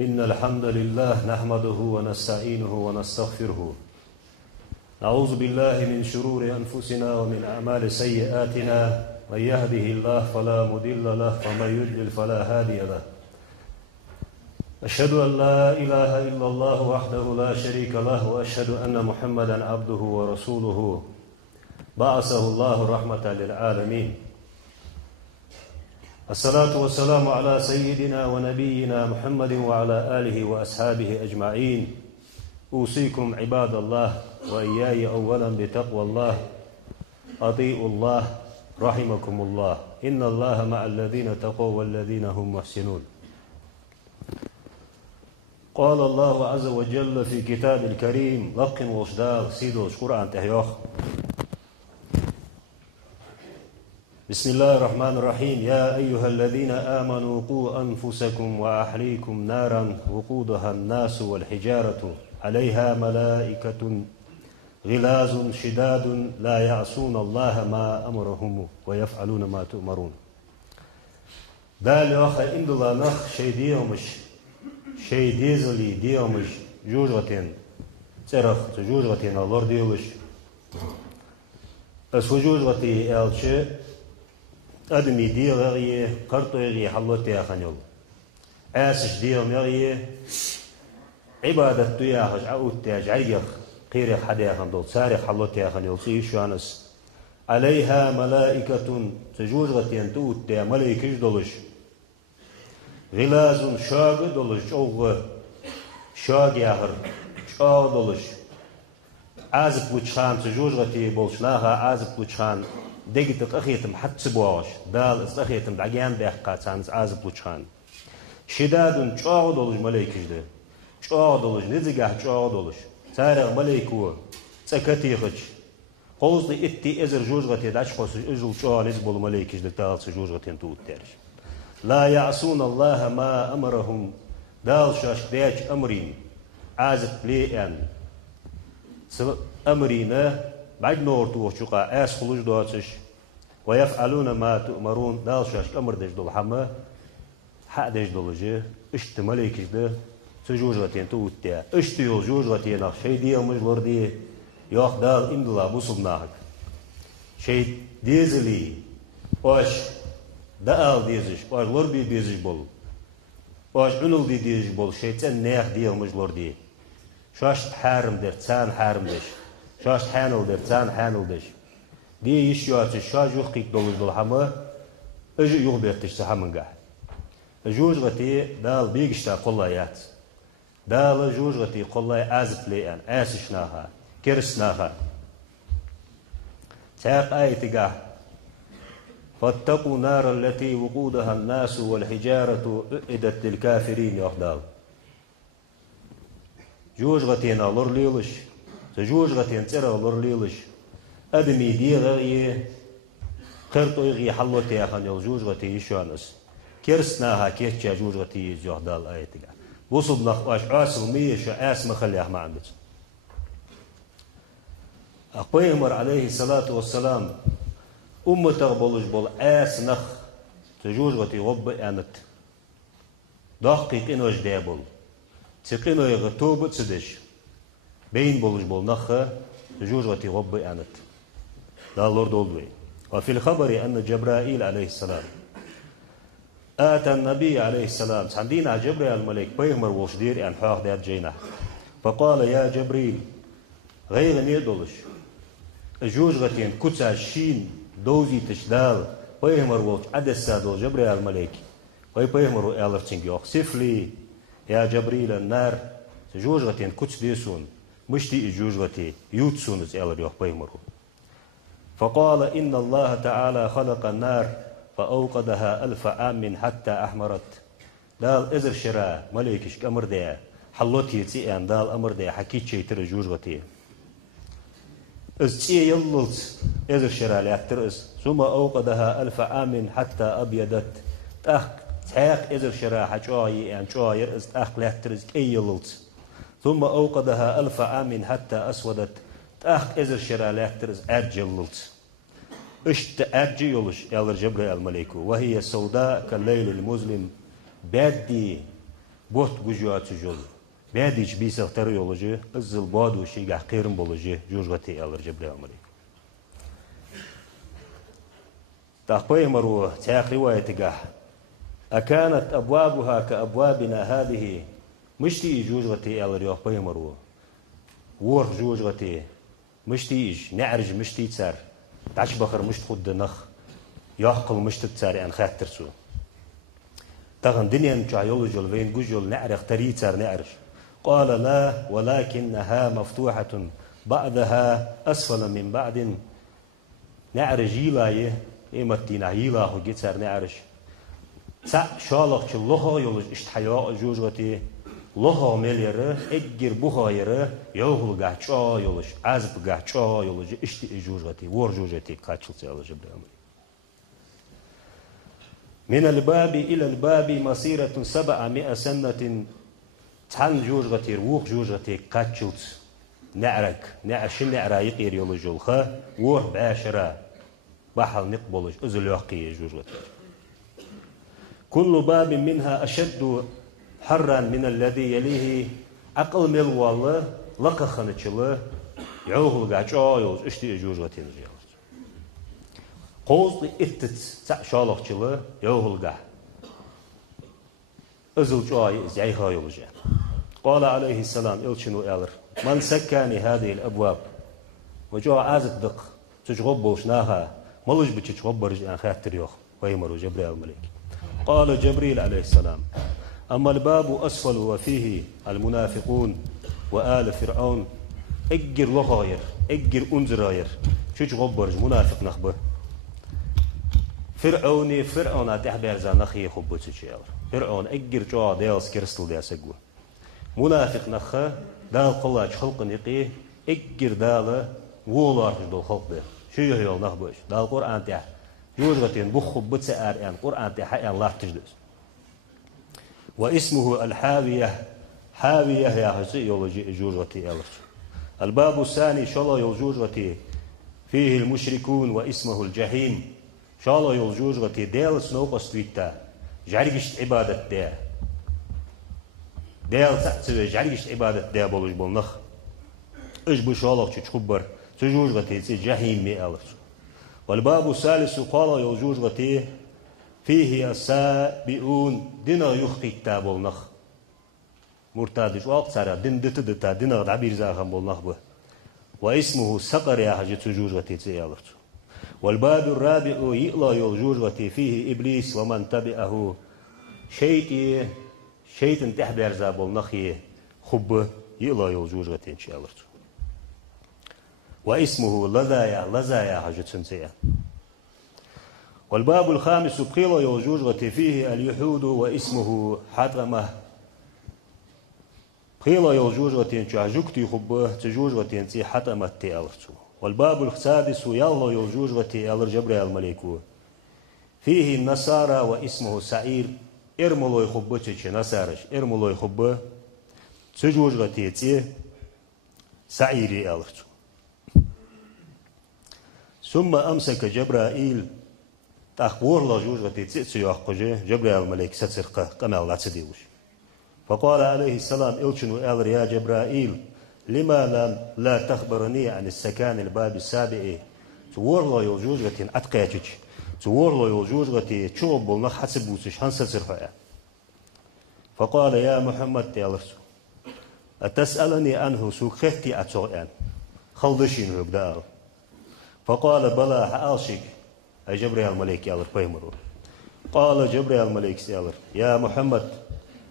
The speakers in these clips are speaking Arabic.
إن الحمد لله نحمده ونستعينه ونستغفره. نعوذ بالله من شرور أنفسنا ومن أعمال سيئاتنا. من يهده الله فلا مضل له ومن يضلل فلا هادي له. أشهد أن لا إله إلا الله وحده لا شريك له وأشهد أن محمدا عبده ورسوله بعثه الله رحمة للعالمين. الصلاة والسلام على سيدنا ونبينا محمد وعلى آله وأصحابه أجمعين. أوصيكم عباد الله وإياي أولا بتقوى الله. أطيعوا الله رحمكم الله. إن الله مع الذين تقوا والذين هم محسنون. قال الله عز وجل في كتاب الكريم لقن وشدال سيدوش قرآن تهيوخ. بسم الله الرحمن الرحيم. يا أيها الذين آمنوا قوا أنفسكم وأهليكم نارا وقودها الناس والحجارة عليها ملائكة غلاظ شداد لا يعصون الله ما أمرهم ويفعلون ما تؤمرون. دال أخ إن الله نخ شيء ديومش شيء ديزلي ديومش جوجتين ترخ جوجتين الله ديوش أسوجوجتي ألشي أدمي ديال غير قرطو غير حلوتي أخنيول أسش ديال غير عبادة تياخش عود تياج عيخ قير حدا خندول سارخ حلوتي أخنيول سيشوانس عليها ملائكة تجوجغتين توت تيا ملائكة دولش غلاظ شاق دولش أوغ شاق ياهر شاق دولش عازب وچخان تجوجغتي بولشناها عازب وچخان دقيقة أخيتم حتى سبواش دال أخيتم بعجان دقيقة عن عازب وچخان شداد شاق دولش ملائكة ده شاق دولش نزجح شاق دولش سارغ ملائكة سكتي خش خلص دي إتي إزر جوجغتي داش خلص إزل شاق نزبول ملائكة ده دال سجوجغتين توت تارش لا يعصون الله ما أمرهم دال شاش داش أمرين عازب ليان أمرينا بعد نور توشقا أس خلوج دواتش ويفعلون ما تؤمرون دال شاش أمر دش دول حما حق دش دولجه اشت ملائكة ده سجوجغتين توتيا اشت يول جوجغتين شيء دي مجلور دي ياخ دال إن الله بصبناك شيء ديزلي واش دال ديزش واش لوربي ديزش بول واش عنل دي ديزش بول شيء تن نيخ دي مجلور دي شاش حارم در تسان حارم دش شاش حانل در تسان حانل دش دي يشيوات شاش يخيك دولج دول حما اجي يغبيرتش سحمنقا جوجغتي دال بيقشتا قلايات دال جوجغتي قلاي ازت ليان اسشناها كرسناها تاق آيتقا فاتقوا نار التي وقودها الناس والحجارة أعدت للكافرين يخدال جوجغتين لور ليلش تجوجغتين ترى لور ليلش أدمي دي غير قرطو يغي حلوتي أخن يلجوجغتي يشوانس كرسناها كيتشا جوجغتي يجوهدال آيتك وصل نخواش عاصل ميشا آس مخلي أحمى عندك أقويمر عليه الصلاة والسلام أمتغ بولج بول آس نخ تجوجغتي غب أنت دقيق إنو جدابول تقينو يغتوب تسدش بين بولج بول نخ تجوجغتي غب أنت لا لورد أولوي. وفي الخبر أن جبرائيل عليه السلام آتى النبي عليه السلام سندينا جبريل الملك بيغمر وشدير أن حاق دار جينا فقال يا جبريل غير نيدولش جوجغتين كتسا شين دوزي تشدال بيغمر وش عدسا دول جبريل الملك بيغمر ألرتنج يوخسف لي يا جبريل النار جوجغتين كتس ديسون مشتي جوجغتي يوتسون ألر يوخ بيغمرو فقال إن الله تعالى خلق النار فأوقدها 1000 عام حتى أحمرت دال إزر شرا مليكش كأمر ديا حلوتي تيان دال أمر ديا حكيت شيء ترى جوجغتي إز تي يللت إزر شرا ليعترس ثم أوقدها 1000 عام حتى أبيضت تاق إزر شرا حجاي يعني شاير إز تاق ليعترس أي يللت ثم أوقدها 1000 عام حتى أسودت تاق إزر شرا ليعترس أجللت اشت أرجي يولش يالر جبريل الملك وهي سوداء كالليل المظلم بادي بوت جوجات جول بعديش بيسختر يولوجي الزل بادو شيء قيرن بولوجي جوجتي ألر جبريل الملك تخبي مرو تاخ رواية أكانت أبوابها كأبوابنا هذه مشتي جوجتي ألر يخبي مرو ور جوجتي مشتيج نعرج مشتي تسار تعش بخر مشت خد نخ يعقل مشت تسار أن خاطر سو تغن دنيا نجا يولجل وين جوجل نعرق تري تسار نعرج قال لا ولكنها مفتوحة بعضها أسفل من بعض نعرج يلاي إمتنا يلا هو جتر نعرج تع شالق الله يولج اشتحياء جوجتي الله مليره اجر بخايره يوهل قاچا يولج عزب قاچا يولج اشتي جوجتي ور جوجتي قاچلتي الله جبريل من الباب إلى الباب مسيرة 700 سنة تحن جوجتي روح جوجتي قاچلت نعرك نعش نعرايق يولج الخا ور بعشرة بحل نقبلج أزل يقي جوجتي كل باب منها أشد حرا من الذي يليه أقل من والله لقى خنتشله يعوه قاچا يوز اشتي جوجتي نجيل قوز اتت شالق چله يعوه قا أزل جاي زعيها يولجا قال عليه السلام إلشنو إلر من سكاني هذه الأبواب وجاء عازت دق تجغبوش ناها ملوش بتجغبرج أن خاطر يوخ ويمرو جبريل الملك قال جبريل عليه السلام أما الباب أسفل وفيه المنافقون وآل فرعون اجر لغاير اجر انزراير شوش غبرج منافق نخبه فرعون تحبير زانخي خبو تشيال فرعون اجر جوا ديالس كرستل ديال سقوه منافق نخه دال قلاج خلق نقيه اجر دال وولار دول خلق ده شو يهيل نخبوش دال قرآن تح يوجغتين بخب بتسأر يعني قرآن تح الله تجلس واسمه الحاوية حاوية يا حسي يولجي جوجتي ألرش الباب الثاني شلا يولجوجتي فيه المشركون واسمه الجحيم شلا يولجوجتي ديال سنوق استويتا جارجش عبادة ديال سعتسوي جارجش عبادة ديال بولج بولنخ اش بشالق تشخبر تجوجتي جحيم مي ألرش والباب الثالث قال يولجوجتي فيه السابئون دينا يخطي التاب والنخ مرتادش وقت سارة دين دتا دينا عبير زاخم والنخ به واسمه سقر يا حاجة تجوجتي تيالرت والباب الرابع يقلا يلجوجتي فيه إبليس ومن تبعه شيء تحبير زاب والنخي خب يقلا يلجوجتي تيالرت واسمه لذايا حاجة تنسيه والباب الخامس قيل يوجوجغتي فيه اليحود واسمه حطمة قيل يوجوجغتي جاجوكتي خبه تجوجغتي تي حطمة تيالرتو والباب السادس يلا يوجوجغتي ألر جبريل الملكو فيه النصارى واسمه سعير ارملو يخبه تشي نصارش ارملو يخبه تجوجغتي تي سعيري ألرتو ثم أمسك جبرائيل تأخبور لجوج وتيتسي يحقجه جبريل الملك ستسرقه كما لا تديوش فقال عليه السلام إلشنو ألر يا جبرائيل لما لا تخبرني عن السكان الباب السابع تور لا يوجوج وتين أتقيتش تور لا يوجوج وتي تشوب بالنخ حسبوسش هنسرقه فقال يا محمد تيالرسو أتسألني عنه سوكختي أتسوئان خلدشين هبدأ فقال بلا حاشك أي جبريل الملك يالر بيمرو قال جبريل الملك يالر يا محمد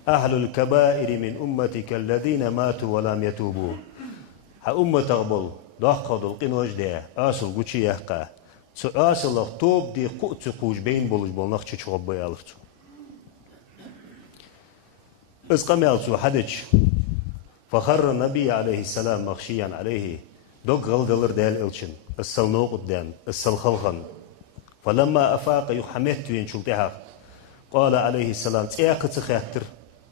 أهل الكبائر من أمتك الذين ماتوا ولم يتوبوا أمة تقبل ضاقض القنوج ده أصل قوشي يحقا أصل توب دي قوت قوش بين بولج بولنخ تشغب يالرتو إذ قام يالتو حدج فخر النبي عليه السلام مغشيا عليه دوق غلدلر ديال إلشن السلنوق قدام السلخلخن فلما أفاق يحمد ينشلتها قال عليه السلام تياك تخاتر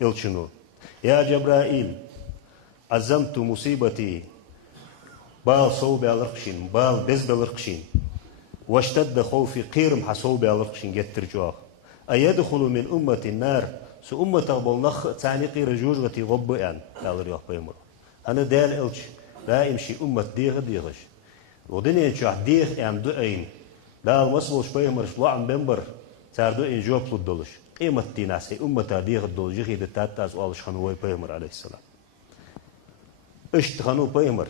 إلشنو يا جبرائيل عزمت مصيبتي بال صوب الرقشين بال بزب الرقشين واشتد خوفي قيرم حصوب الرقشين جتر جواه أيدخل من أمة النار سو أمة تقبل نخ تاني قير جوجغتي غب يعني قال رياح بيمر أنا دال إلش لا يمشي أمة ديغش ودنيا شو ديغ يعني دعين لا المسلوش بيمر شلوع عن بمبر تار دعين جوب للدلش قيمة ناس أمة ديغ الدلش يخي دتاتاز والش خنوي بيمر عليه السلام إيش تخنو بيمر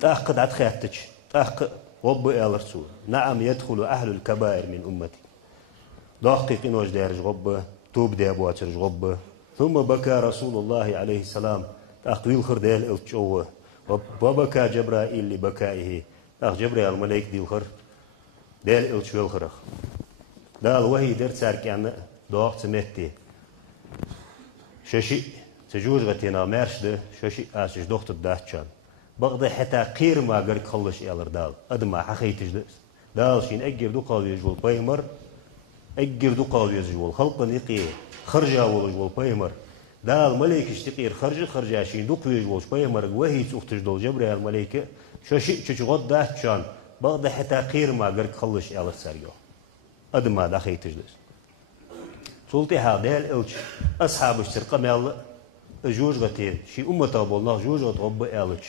تأخذ عتخاتج تأخذ غب إلرسول نعم يدخل أهل الكبائر من أمتي دقيق إنوش دارج غب توب دابو أترج غب ثم بكى رسول الله عليه السلام تأخذ خردال الجوه وبكى جبرائيل لبكائه أخ جبرائيل الملائك دي الخر دال الجوه الخرخ دال وهي درت سارك يعني داق سمتي ششي تجوز غتينا مارش ده ششي آسش دكتور داتشان بغض حتى قير ما قرق خلش إلر دال أدما حقيتش دال شين أجر دو قال يجول بايمر أجر دو قال يجول خلق نقي خرجا وجول بايمر دال ملائك اشتقير خرجا شين دو يجول بايمر وهي تختج دول جبريل الملائكة ششي تشغل داتشان بغض حتى قير ما قرق خلش إلر ساريو أدما دا خيتش سلطي هادال أوش أصحاب الشرقة مال جوج غتير شي أمة بالله جوج غتغب ألش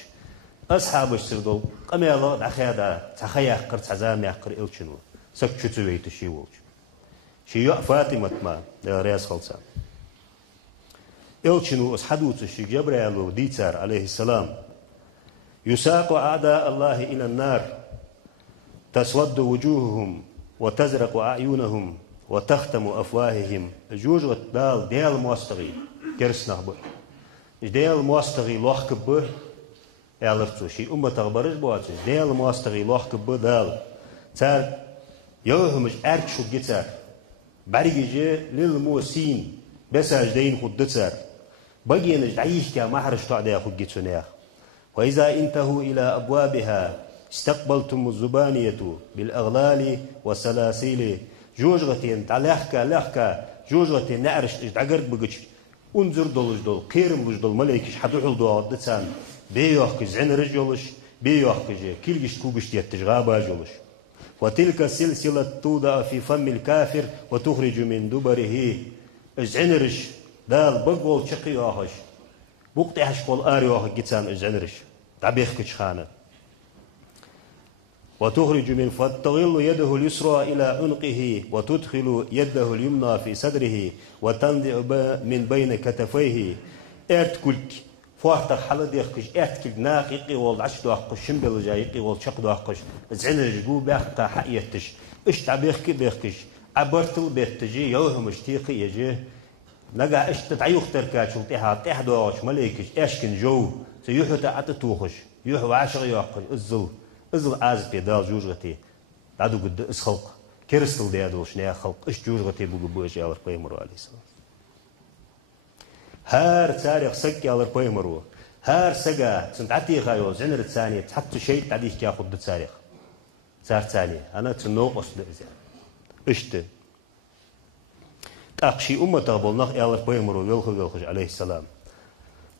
أصحاب الشرقة قميلا دخيدا تخيا قرت حزام يقر ألشنو سكتشو ويت شي ولش شي فاطمة ما رياس خلصان ألشنو أصحابوت شي جبريل ديتار عليه السلام يساق أعداء الله إلى النار تسود وجوههم وتزرق أعينهم وتختم أفواههم جوج دال ديال مواستغي كرسنا به ديال مواستغي لوحك به يالرتو شي أمة تغبرج بواتش ديال مواستغي لوحك به دال تار يوهمش أركشو جتار بريجي للموسين بس أجدين خد تار بقينج دعيش كا محرش تعدي خد جتناخ وإذا انتهوا إلى أبوابها استقبلتم الزبانية بالأغلال والسلاسل جوجغتين لحكا جوجغتين نعرش دعقرت بقش انظر دولش دول قيرم بوش دول ملايكش حدوحل دو دتسان بيوحك زعن رجولش بيوحك كيلجش كوبش ديتش غابا جولش وتلك السلسلة توضع في فم الكافر وتخرج من دبره زعن رج دال بقول شقي واخش بوقتي حشقول آري واخش جتسان زعن رج تعبيخكش خانة وتخرج من فتغل يده اليسرى إلى عنقه وتدخل يده اليمنى في صدره وتنزع من بين كتفيه ارتكلك فوحتك حلد يخكش ارتكلك ناق يقي والعش دوحكش شمبل جاي يقي والشق دوحكش زعن رجو بيختا حقيتش اشتع بيخكي بيخكش عبرتل بيختجي يوهم اشتيقي يجي نقع اشت تعيوخ تركات شلطيها تحدوش مليكش اشكن جو سيوحو تعت توخش يوحو عشر يوحكش ازل عازف بيدال جوجغتي دادو قد اسخلق كرستل ديادو شنيا خلق اش جوجغتي بوجبوش يالر بيمرو عليه السلام هار تاريخ سك يالر بيمرو هار سقا سنتعتي خايو زنر ثانية تحط شيء تعديش تاخذ التاريخ صار ثانية انا تنوقص دزيان اشت تاقشي امه تقبلنا يالر بيمرو ويلخج عليه السلام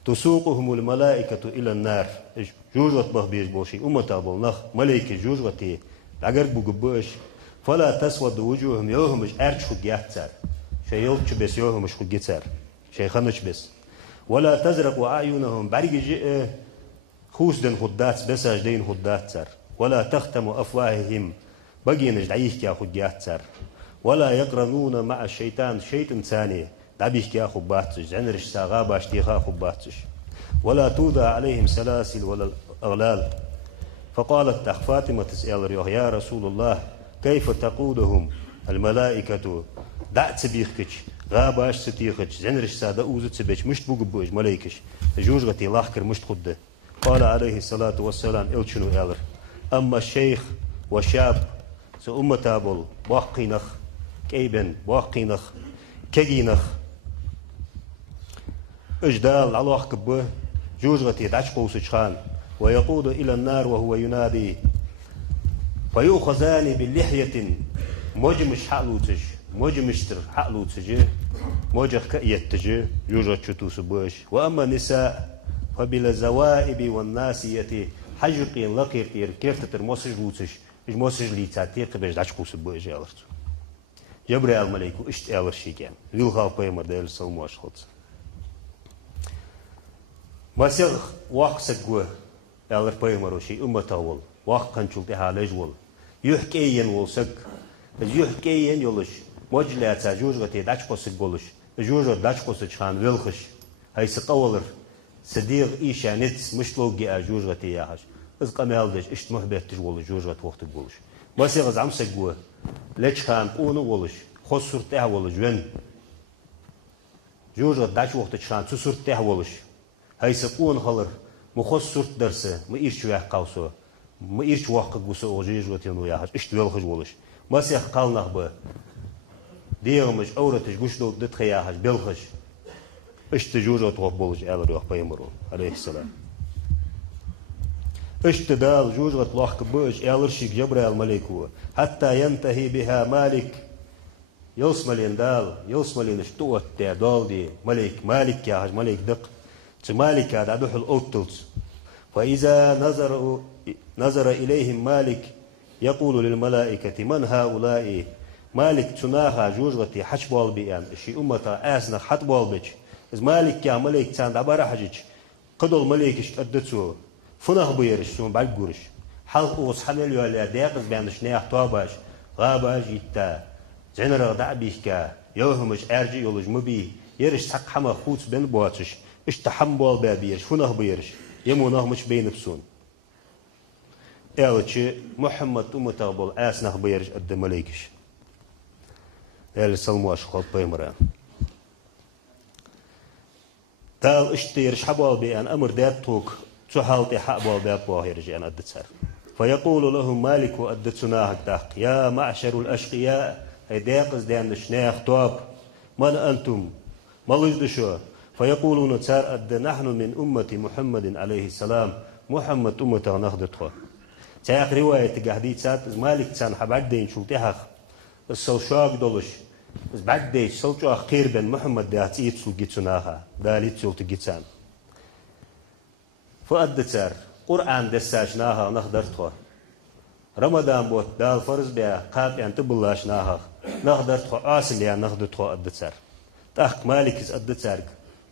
تسوقهم الملائكة إلى النار جوجت به بيج بوشي تقبل نخ ملائكة جوجتي عقر بوجبوش فلا تسود وجوههم يوهمش أرش خجيات سار شيء يلتش بس يوهمش خجيت سار شيء خنش بس ولا تزرق أعينهم بريج جئ خوس دن خدات بس أجدين خدات سار ولا تختم أفواههم بقينج دعيش كيا خجيات سار ولا يقرنون مع الشيطان شيء ثاني دعبيش كيا خباتش عنرش ساغابا اشتيخا خباتش ولا توضع عليهم سلاسل ولا الأغلال فقالت فاطمة تسأل يا رسول الله كيف تقودهم الملائكة دعت بيخكش غاباش ستيخش عنرش سادا اوزت سبيش مشت بوغبوش ملائكش جوجغتي لاحكر مشت خده قال عليه الصلاة والسلام إلشنو إلر أما الشيخ والشاب سأمة تابل باقينخ كيبن باقينخ كجينخ إجدال على كبه جوجغتي دعشقو سجخان ويقود إلى النار وهو ينادي فيؤخذان باللحية موجمش حقلوتج موجمشتر حقلوتج موجخ كأيتج جوجغت شتو سبوش وأما النساء فبالزوائب والناسية حجقي لقير كيرتتر موسج لوتج موسج لي تعتيق باش دعشقو سبوش يالرتو جبريل ملائكو اشت الر شيكان ويل خاف بيمر ديل سلموش خلص مسيغ واقسك جو الر بيمر وشي امتاول واق كنشل تحالج ول يحكيين ولسك يحكيين يولش مجلات جوجغتي داش قصك بولش جوجغ داش قصك خان ويلخش هاي سقولر صديق إيشا نتس مش لوجي جوجغتي ياهش إز قمالدش إشت محبت تجول جوجغت وقت بولش بس يغز عمسك جوا ليش خان أونو ولش خص صورتها ولش وين جوجغت داش وقت خان صورتها ولش هاي سقون خلر مخص صورت درسه ما إيش وياه قاوسو ما إيش وقت جوسو جوجغتي نو ياهش إشت ويلخش ولش بس يخ قال نخبه ديغمش أورتش جوشلو دتخياهش بيلخش اشت جوجغت وقت بولش ألر يوح بيمرو عليه السلام اشتدال جوجغت لوح بوش ألرشيك جبريل ملائكو حتى ينتهي بها مالك يوصملين دال يوصملين اشتوت دال دي مالك يا هاج ملك دق مالك هذا دوح الأوتلز فإذا نظر إليهم مالك يقول للملائكة من هؤلاء مالك تناها جوجغتي حشبال بيان شي أمتا أزنا حتبال بيش إذ مالك يا ملك تان دبارة حجج قدل ملك اشتدتسو فنه بيرش سون بعد جورش حلق وص حلل ولا داقز بيانش نيح طابش غابش يتا زينر دعبيشكا يوهمش ارجي يولج مبي يرش حق حما خوت بين بواتش اشتحمبال بابيرش فنه بيرش يمونه مش بين بسون الچ محمد امتابل اسنه بيرش قد ملكش ال سلمواش خط بيمران تال اشتيرش حبال بان امر دات توك تحالتي حقبال باب باهرجي أن أدتسر فيقول لهم مالك أدتسناه التحق يا معشر الأشقياء هيداقز دان نشناخ تواب من أنتم ملجدشو فيقولون تسار أد نحن من أمة محمد عليه السلام محمد أمة نخدتها تاخ رواية قهدي تسات مالك تسان حبعد دين شو تحق السوشاق دولش بعد ديش سوشاق خير بن محمد دات إيتسو جيتسناها دالي تسو تجيتسان فأدتسر قرآن دساشناها نخدرتها رمضان بوت دال فرز بيا قاب يعني تبلاشناها نخدرتها آسل يعني نخدرتها أدتسر تحق مالكس أدتسر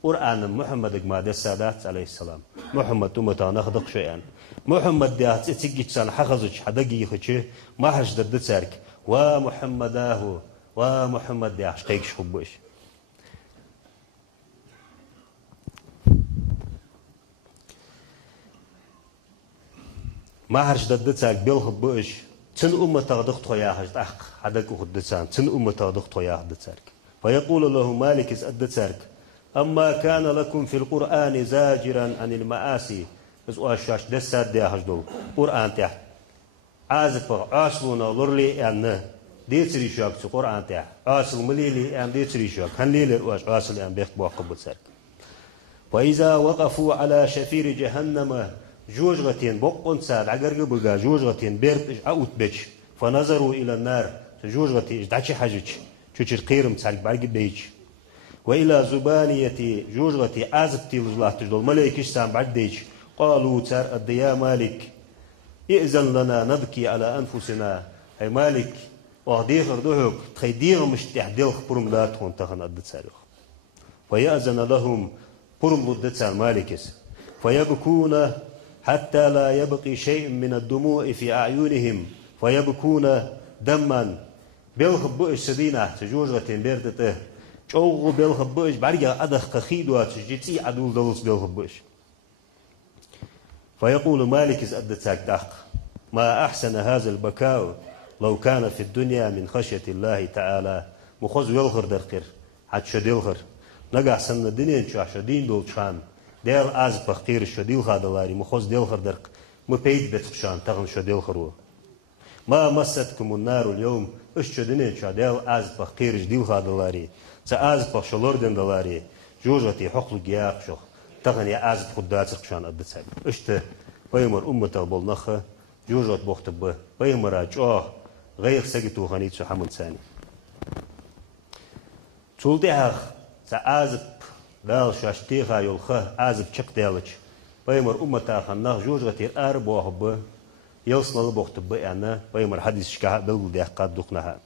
قرآن محمد ما دسادات عليه السلام محمد أمتا نخدق شيئا محمد ديات اتجيتسان حخزج حدقي خشي ما حش أدتسرك ومحمداه ومحمد دياش قيكش حبوش ما هرش ددتساك بيلخ بوش تن تغدق تويا هش أخ حدك خدتسان تن تغدق تويا هدتسارك فيقول له مالك أدتسارك أما كان لكم في القرآن زاجرا عن المآسي بس أشاش دسات دي هش دول قرآن تحت عازف عاصلونا لورلي أن ديتري شاك في قرآن تحت عاصل مليلي أن ديتري شاك هنليلي واش عاصل أن بيخ بوقب بتسارك وإذا وقفوا على شفير جهنم جوجغتين بقون ساد عقرق بقى جوجغتين بيرت أوت بيش فنظروا إلى النار جوجغتي دعشي حاجج شوشر قيرم تسالك بعرق بيش وإلى زبانية جوجغتي عازبتي لجلاه تجدول ملائكش سام بعد ديش قالوا تار الديا مالك إئذن لنا نبكي على أنفسنا أي مالك وهديخر دوهك تخيديغ مش تحديغ برم لا تخون تخن أدت سارخ ويأذن لهم برم لدت سار مالكس فيبكون حتى لا يبقي شيء من الدموع في أعينهم فيبكون دما بيلخبوش سدينة تجوجة بيرتته شوغ بيلخبوش بعرقا أدخ خيدوا تجيتي عدول دلس بيلخبوش فيقول مالك أدتاك دحق ما أحسن هذا البكاء لو كان في الدنيا من خشية الله تعالى مخوز يلخر درقر حد شد يلخر نقع سن الدنيا شدين دول شان ديل از بخير شديل خادلاري مخوز ديل خردرق مبيد بتخشان تغن شديل خرو ما مستكم النار اليوم اشتدنين شديل از بخير جديل خادلاري ساز بخشلوردن دلاري جوجتي حقل جياق شو تغن يا از بخدات خشان ادتسب اشت بيمر امه البلنخ جوجت بختب بيمر اجو غير سجتو غنيت شو حمل ثاني تولدها ساز دال شاشتيها يلخه عازب شق دالج بيمر أمتا خناه جوجتي أربعة حب يوصل لبوخت بأنا بيمر حديث شكاه بلغ ده قد دقناها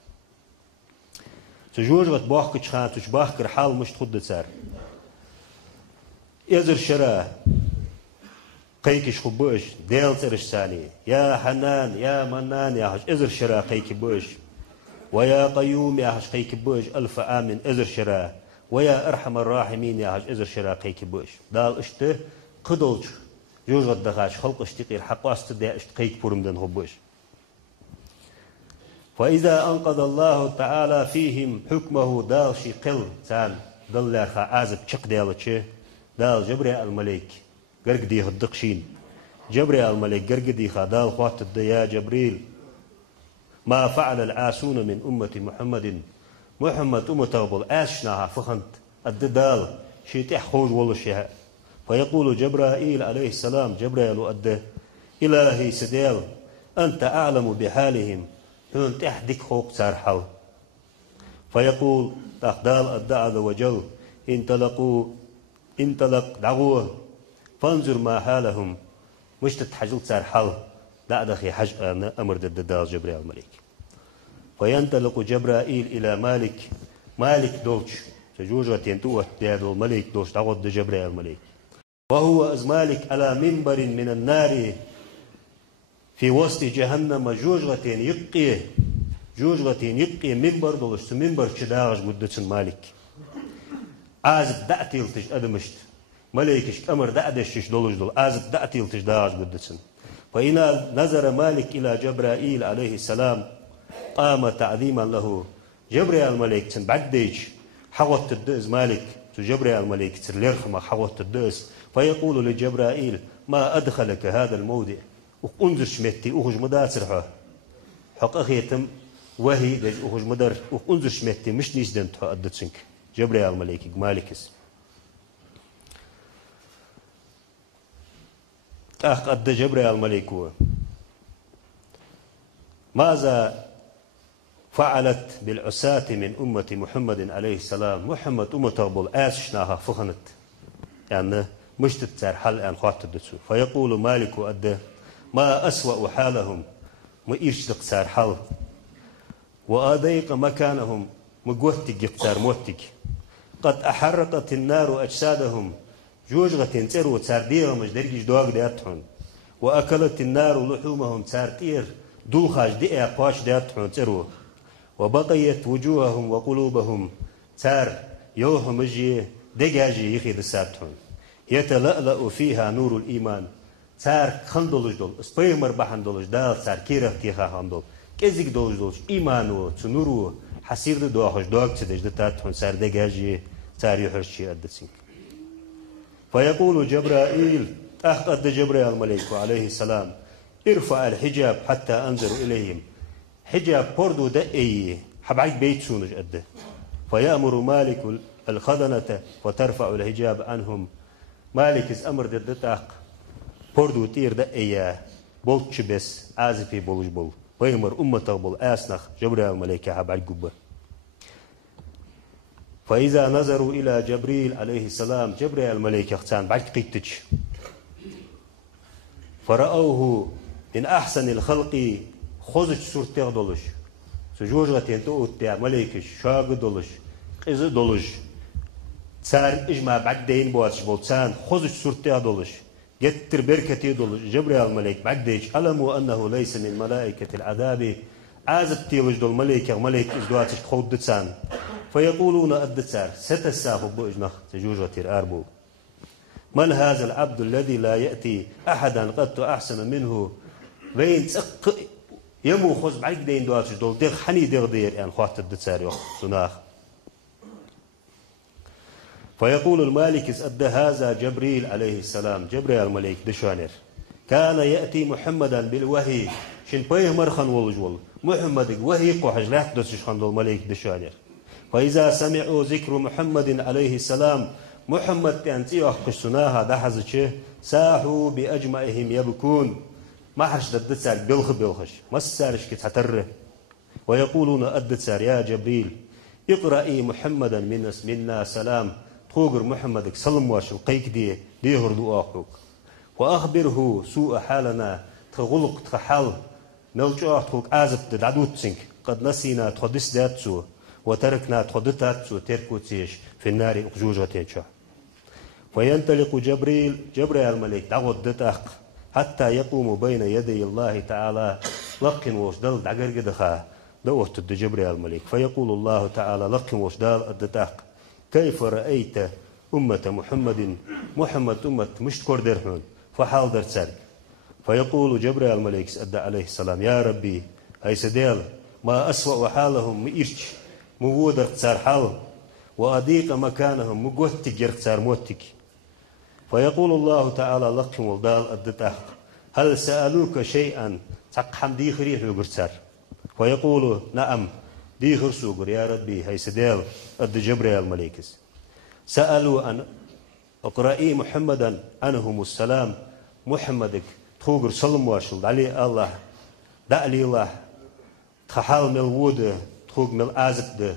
تجوجت باخ كشخان تش باخ كر حال مش تخد تسار إزر شرا قيكش خبوش ديل ترش ثاني يا حنان يا منان يا حش إزر شرا قيك بوش ويا قيوم يا حش قيك بوش ألف آمن إزر شرا ويا أرحم الراحمين يا حش إزر شرا قيك بوش دال اشته قدولش جوجت دخاش خلق اشتقير حق واستدى اشت قيك برمدن خبوش فإذا أنقذ الله تعالى فيهم حكمه دال شي قل تان دل يا عازب شق دالتش دال جبريل الملك قرق دي الدقشين جبريل الملك قرق دي دال خوات يا جبريل ما فعل العاسون من أمة محمد أمة بول آشناها فخنت الدال شي تحوج والشيها فيقول جبرائيل عليه السلام جبريل أدى إلهي سديل أنت أعلم بحالهم هون تحدك خوق صار حل فيقول تقدال أدى عز وجل انطلق دعوه فانظر ما حالهم مش تتحجل صار حل لا دخي حج أمر الدال جبريل الملك فينطلق جبرائيل إلى مالك دولش تجوجة ينتوه ديال الملك دوش تعود جبريل الملك وهو از مالك على منبر من النار في وسط جهنم جوجغتين يبقي منبر دولش منبر شداغش مدتن مالك عازب دعتيل تش أدمشت ملكش أمر دعدشش دولش دول عازب دعتيل تش داغش مدتن فإن نظر مالك إلى جبرائيل عليه السلام قام تعظيما له جبريل الملك تن بعديش حوت الدز مالك جبريل الملك ترليرخ ما حوت الدز فيقول لجبرائيل ما أدخلك هذا الموضع وأنزر شمتي أخج مدار سرحه حق أخيتم وهي دج أخج مدار وأنزر شمتي مش نيسدن تحو أدتسنك جبريل الملك مالكس قد جبريل الملك ماذا فعلت بالعساة من أمة محمد عليه السلام محمد أمة بول آسشناها فخنت يعني مش تتسار حل أن خاطر دتسو فيقول مالك أدى ما أسوأ حالهم ما إيش تقصار حل وأضيق مكانهم مقوتك يقصار موتك قد أحرقت النار أجسادهم جوجغة تنسروا تسارديهم مش درجش دوغ دياتهم وأكلت النار لحومهم تسارتير دوخاش دئة قاش دياتهم تسروا وبقيت وجوههم وقلوبهم تار يوهم مجي دجاجي يخيد ساتهم يتلألأ فيها نور الإيمان تار خندولج دول اسبيمر بحندولج دال تار كيرة تيخا خندول كزيك دولج إيمانو تنورو حسير دوخش دوغ تدج دتاتهم تار دجاجي تار يحرشي أدسين فيقول جبرائيل أخذ جبريل الملك عليه السلام ارفع الحجاب حتى أنظر إليهم حجاب بردو دقي حبعك بيت سونج أده فيأمر مالك الخزنة وترفع الحجاب عنهم مالك أمر دتاق بردو تير دقي بولتش بس عازفي بولج بول ويمر أمته بول آسنخ جبريل الملائكة حبعك قبه فإذا نظروا إلى جبريل عليه السلام جبريل الملائكة اختان بعد قيتش فرأوه من أحسن الخلق خوزش صورته دولش سجوجة ينتو تاع ملائكة شاق دولش قز دولش تسار إجماع بعد دين بواتش بولتسان خوزش صورته دولش يتر بركتي دولش جبريل الملائكة بعد ديش علموا أنه ليس من ملائكة العذاب عازب تيوج دول ملائكة إزدواتش خود دتسان فيقولون الدتسار ستساخب بوجنخ سجوجة الأربو من هذا العبد الذي لا يأتي أحدا قد أحسن منه وين يمو خوز بعيك دين دواتش دول دير حني دير دير أن خوات الدتسار يخ سناخ فيقول المالك أدى هذا جبريل عليه السلام جبريل الملك دشانر كان يأتي محمدا بالوحي شن بيه مرخن والجول محمد وحي قوحج لا تدسش خند الملك دشانر فإذا سمعوا ذكر محمد عليه السلام محمد تنتي أخشناها دحزشه ساحوا بأجمعهم يبكون ما حش ددتسار بلخش ما سارش كتحتره ويقولون أدتسار يا جبريل اقرأي محمدا منا سلام تخوغر محمدك سلم واش القيك دي هردو أخوك وأخبره سوء حالنا تغلق تخحل نلجو أخوك عازب تدعدوت سنك قد نسينا تخدس داتسو وتركنا تخدتات وتركوتيش في النار أخجوجتين شا. فينطلق جبريل الملك دعوت أخ حتى يقوم بين يدي الله تعالى لقن وشدل دعجر جدخا دوت جبريل الملك. فيقول الله تعالى لقن وشدل الدتاق كيف رأيت أمة محمد أمة مش كوردرهن فحال درتسر. فيقول جبريل الملك أدى عليه السلام يا ربي هاي سديل ما أسوأ حالهم مئرش موودر تسار حال وأضيق مكانهم مقوتك يرتسار موتك. فيقول الله تعالى لقم والدال الدتاق هل سألوك شيئا تقحم ديخري يقرتسار. فيقول نعم ديخر سوقر يا ربي هاي سديل أدى جبريل الملك سألوا أن أقرأي محمدا عنهم السلام محمدك تخوغر سلم واشل علي الله دعلي الله تخحال من الود تخوغ من الآزق ده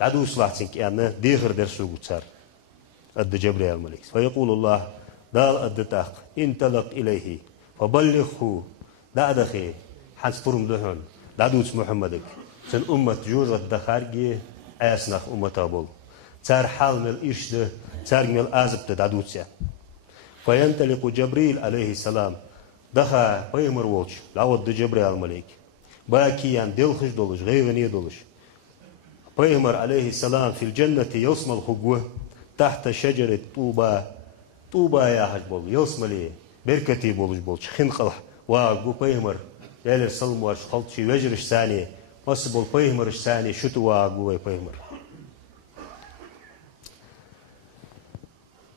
دعدو صلاحتك يعني ديخر در سوقر تسار أدى جبريل الملك. فيقول الله دال أدتاق انطلق إليه فبلغه دعدخي حنس فرم دهن دعدوس محمدك سن أمة جورة دخارجي أسنخ أمة أبول تار حال من الإرش ده تار من الآزب ده دعدوسيا. فينطلق جبريل عليه السلام دخا بيمر وولش لعود جبريل الملك باكيان دلخش دولش غيغني دولش. بيمر عليه السلام في الجنة يوسم الخقوة تحت شجرة طوبة يا حج بول يوسم لي بركتي بولش بولش خنقلح واقو بيمر يالر سلم واش خلطشي وجرش ثاني مصبول بيمرش ثاني شتو واقو بيمر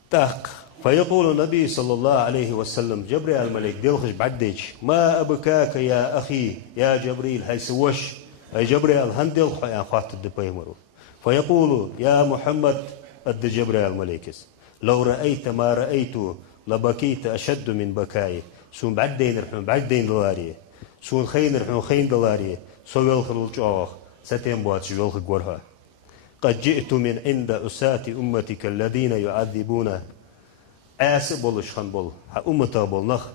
تاق. فيقول النبي صلى الله عليه وسلم جبريل الملك دلخش بعدج ما أبكاك يا أخي يا جبريل هاي سوش هاي جبريل هندل يا خاطر دبيمرو. فيقول يا محمد أد جبريل الملك لو رأيت ما رأيت لبكيت أشد من بكائي سون بعدين رحم بعدين دولاريه سون خين رحم خين دولاريه سويل خلوش أخ ستين بوات شويل خجورها. قد جئت من عند أساة أمتك الذين يعذبون آسب بولش خان بول ها أمتا بول نخ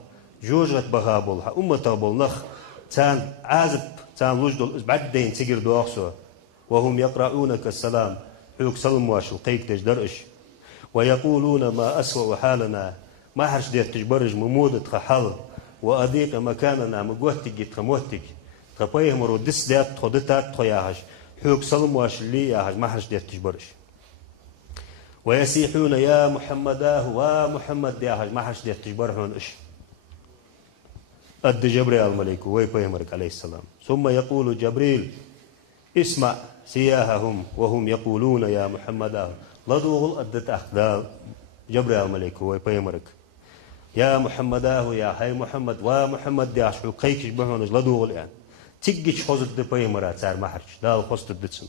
جوجت بها بول ها أمتا بول نخ تان عازب تان لوجدول بعدين تجر دوخسو وهم يقرؤونك السلام حيوك سلم واشل قيك تجدرش ويقولون ما أسوأ حالنا ما حرش ديت تجبرج ممودة خحل وأضيق مكاننا مقوتك يتخموتك تقويه مرو دس ديت تخدتات تخياهش حيوك سلم واشل لي ياهش ما حرش ديت تجبرش. ويسيحون يا محمداه ومحمد ياهش ما حرش ديت تجبرهن إش أد جبريل الملك ويبيهمرك عليه السلام. ثم يقول جبريل اسمع سياههم وهم يقولون يا محمداه لدوغل أدت أخدال جبريل الملك ويبيهمرك يا محمداه يا هاي محمد ومحمد ياش حقيقش بهونج لدوغل يعني تيجيش خزد بيهمرات سار ما حرش دال خزد الدتسن.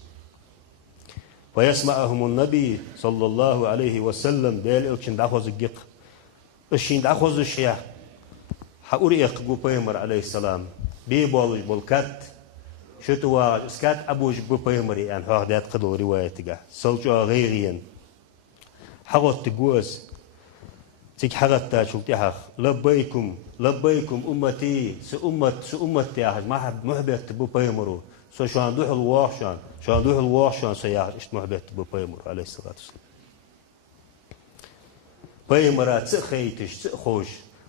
ويسمعهم النبي صلى الله عليه وسلم ديل إلكشن داخوز الجق الشين داخوز الشيا حقوري يقبو بيمر عليه السلام بيبولج بولكات شتوا اسكات أبوج بيمر يعني هادات قدو رواية تجاه سلجوا غيرين حقت تجوز تيك حقت تاشلتها لبيكم لبيكم أمتي سأمتي يا حج ما حد محبت تبو بيمرو سو شان دوح الواحشان شان دوح الواحشان سياح اشت محبت تبو بيمر عليه الصلاة والسلام. بيمرات سخيتش سخوش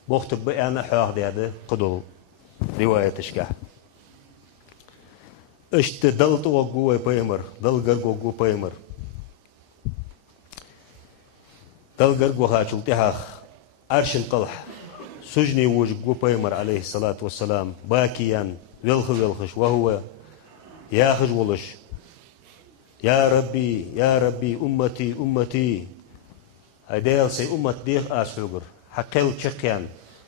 بوقت بأنا حاضر هذا قدو رواية تشكاه اشت دلت وقوة بيمر دل قرق وقوة بيمر دل قرق وخاشلتها أرشن قلح سجني وجقو بيمر عليه الصلاة والسلام باكيا ويلخش وهو ياخذ ولش يا ربي أمتي هديل سي أمت ديخ آسفقر حقيل تشقيان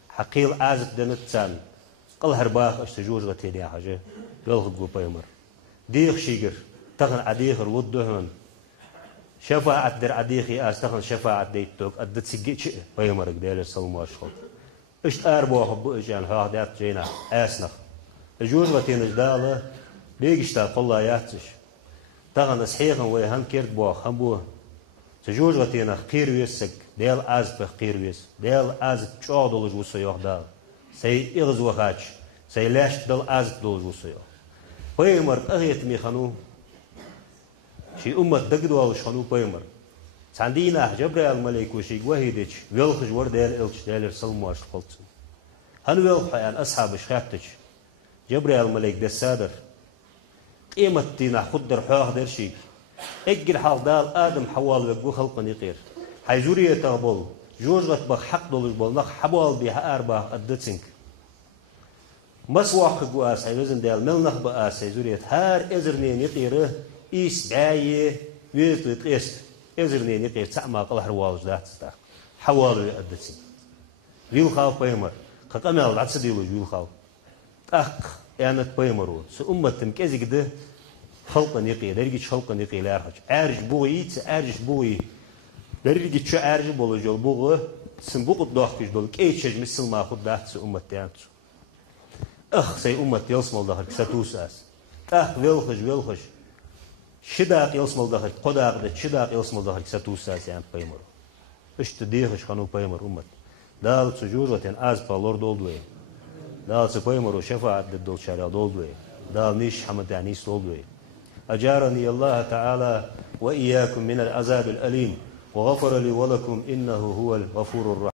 حقيل آزق دنتسان قل هرباخ اشتجوج غتيل يا حاجة يلخذ قو بيمر ديخ شيقر تغن عديخ الودهن شفاعة در عديخي تغن شفاعة ديتوك أدت سجيتش بيمرك ديل السلام واشخط اشت أربو حبو إجان هادات جينا آسنخ الجوج غتين اجداله بيجشتا قلا ياتش تغن صحيحا ويهن كيرت بوخ همبو تجوج غتين خير ويسك ديل آزب خير ويس ديل آزب شو دولج وسيوخ دال سي إغز وخاتش سي لاش دل آزب دولج وسيوخ بيمرك أغيت ميخانو شي أمة دقدوا وشخنو بيمر عندنا جبريل ملك وشي وهيدش ويلخج وردال إلش دالر سلمواش خلص هن ويلخ عن أصحاب شخاتش جبريل ملك دسادر قيمة دينا خدر حواه در شي اجل حال دال آدم حوال وقو خلق نقير حيزورية تغبول جوجغت بخ حق دولش بول نخ حوال بيها أربع الدتسنك مسواق قواس حيوزن دال ملنخ بقاس حيزورية هار ازرنين يقيره إيس باية ويزت ويتقيست ازرنين يقير تعمى قلحر والج دات ستا حوالو الدتسنك ويل خاو بيمر قمال العدس ديلوج ويل خاو أخ يعني بيمرو سأمة تمكزي كده خلق نقي درجة خلق نقي لا أرحج عارج بوي عارج بوي درجة شو عارج بولو جول بوغ سنبوق الضحكش دول كيتشج مثل ما خد دهت سأمة تانتو أخ سي أمة يلسمل دهر كساتوساس أخ ويلخج شداق يلسمل دهر قداق ده شداق يلسمل دهر كساتوساس يعني بيمرو إيش تديخش خانو بيمر أمة دال سجور وتن أز بالور دولدوي دال سبيمرو شفاعة دول شارع دولدوي دال نيش حمد عنيس دولدوي أجارني الله تعالى وإياكم من العذاب الأليم وغفر لي ولكم إنه هو الغفور الرحيم